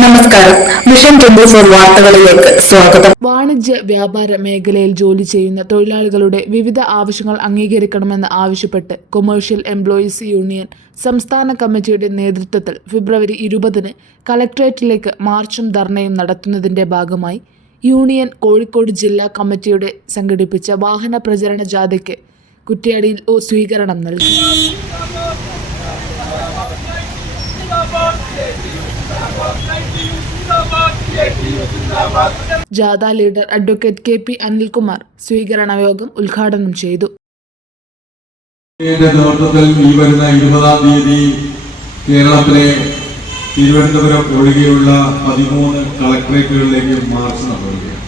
നമസ്കാരം. Mission twenty four വാർത്തകളിലേക്ക് സ്വാഗതം. വാണിജ്യ വ്യാപാര മേഖലയിൽ ജോലി ചെയ്യുന്ന തൊഴിലാളികളുടെ വിവിധ ആവശ്യങ്ങൾ അംഗീകരിക്കണമെന്ന് ആവശ്യപ്പെട്ട് കൊമേഴ്ഷ്യൽ എംപ്ലോയീസ് യൂണിയൻ സംസ്ഥാന കമ്മിറ്റിയുടെ നേതൃത്വത്തിൽ ഫെബ്രുവരി ഇരുപതിന് കലക്ട്രേറ്റിലേക്ക് മാർച്ചും ധർണയും നടത്തുന്നതിന്റെ ഭാഗമായി യൂണിയൻ കോഴിക്കോട് ജില്ലാ കമ്മിറ്റിയുടെ സംഘടിപ്പിച്ച വാഹന പ്രചരണ ജാഥയ്ക്ക് കുറ്റ്യാടിയിൽ സ്വീകരണം നൽകി. ജാഥ leader advocate K P Anilkumar സ്വീകരണ യോഗം ഉദ്ഘാടനം ചെയ്തു. നേതൃത്വത്തിൽ ഈ വരുന്ന ഇരുപതാം തീയതി കേരളത്തിലെ തിരുവനന്തപുരം ഒഴികെയുള്ള പതിമൂന്ന് കളക്ടറേറ്റുകളിലേക്ക് മാർച്ച് നടത്തുകയാണ്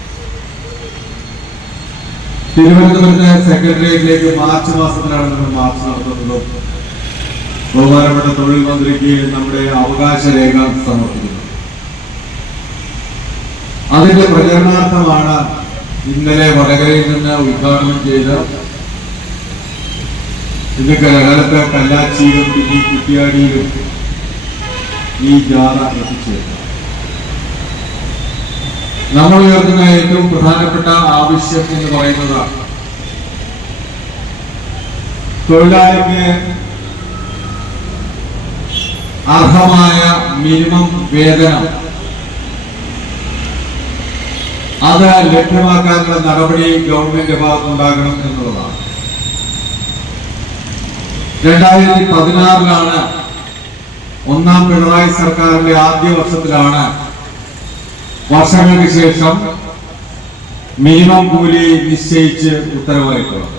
തിരുവനന്തപുരത്തെ സെക്രട്ടേറിയറ്റിലേക്ക് മാർച്ച് മാസത്തിലാണ് നമ്മൾ മാർച്ച് നടത്തുന്നത് ബഹുമാനപ്പെട്ട തൊഴിൽ മന്ത്രിക്ക് നമ്മുടെ അവകാശ രേഖ സമർപ്പിക്കുന്നത്. അതിന്റെ പ്രചരണാർത്ഥമാണ് ഇന്നലെ വടകരയിൽ നിന്ന് ഉദ്ഘാടനം ചെയ്ത ഇത് കാലത്ത് കല്ലാച്ചിയിലും പിന്നെ ഈ കുറ്റിയാടിയിലും ഈ ജാഥ എത്തിച്ചേർന്നു നമ്മൾ ഉയർത്തുന്ന ഏറ്റവും പ്രധാനപ്പെട്ട ആവശ്യം എന്ന് പറയുന്നത് തൊഴിലാളിക്ക് അർഹമായ മിനിമം വേതനം അത് ലഭ്യമാക്കാനുള്ള നടപടി ഗവൺമെന്റ് ഭാഗത്തുണ്ടാകണം എന്നുള്ളതാണ്. രണ്ടായിരത്തി പതിനാറിലാണ് ഒന്നാം പിണറായി സർക്കാരിന്റെ ആദ്യ വർഷത്തിലാണ് വർഷങ്ങൾക്ക് ശേഷം മിനിമം കൂലി നിശ്ചയിച്ച് ഉത്തരവായിട്ടുള്ളത്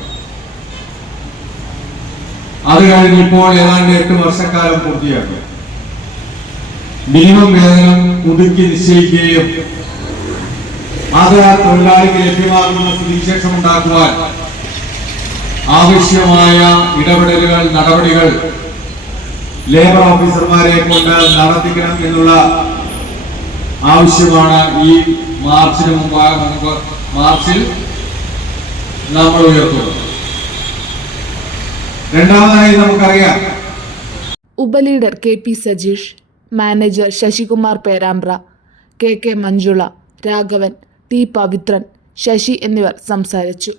അത് കഴിഞ്ഞ് ഇപ്പോൾ ഏതാണ്ട് എട്ട് വർഷക്കാലം പൂർത്തിയാക്കി. മിനിമം വേതനം പുതുക്കി നിശ്ചയിക്കുകയും അത് തൊഴിലാളിക്ക് ലഭ്യമാകുന്ന സ്ഥിതിവിശേഷം ഉണ്ടാക്കുവാൻ ആവശ്യമായ ഇടപെടലുകൾ നടപടികൾ ലേബർ ഓഫീസർമാരെ കൊണ്ട് നടത്തിക്കണം എന്നുള്ള ആവശ്യമാണ് ഈ മാർച്ചിന് മുമ്പാകെ നമുക്ക് മാർച്ചിൽ നമ്മൾ ഉയർത്തുന്നത്. രണ്ടാമതായി നമുക്കറിയാം. ഉപലീഡർ K P Sajeesh manager Sasikumar Perambra K K Manjula Raghavan T Pavithran Sasi എന്നിവർ സംസാരിച്ചു.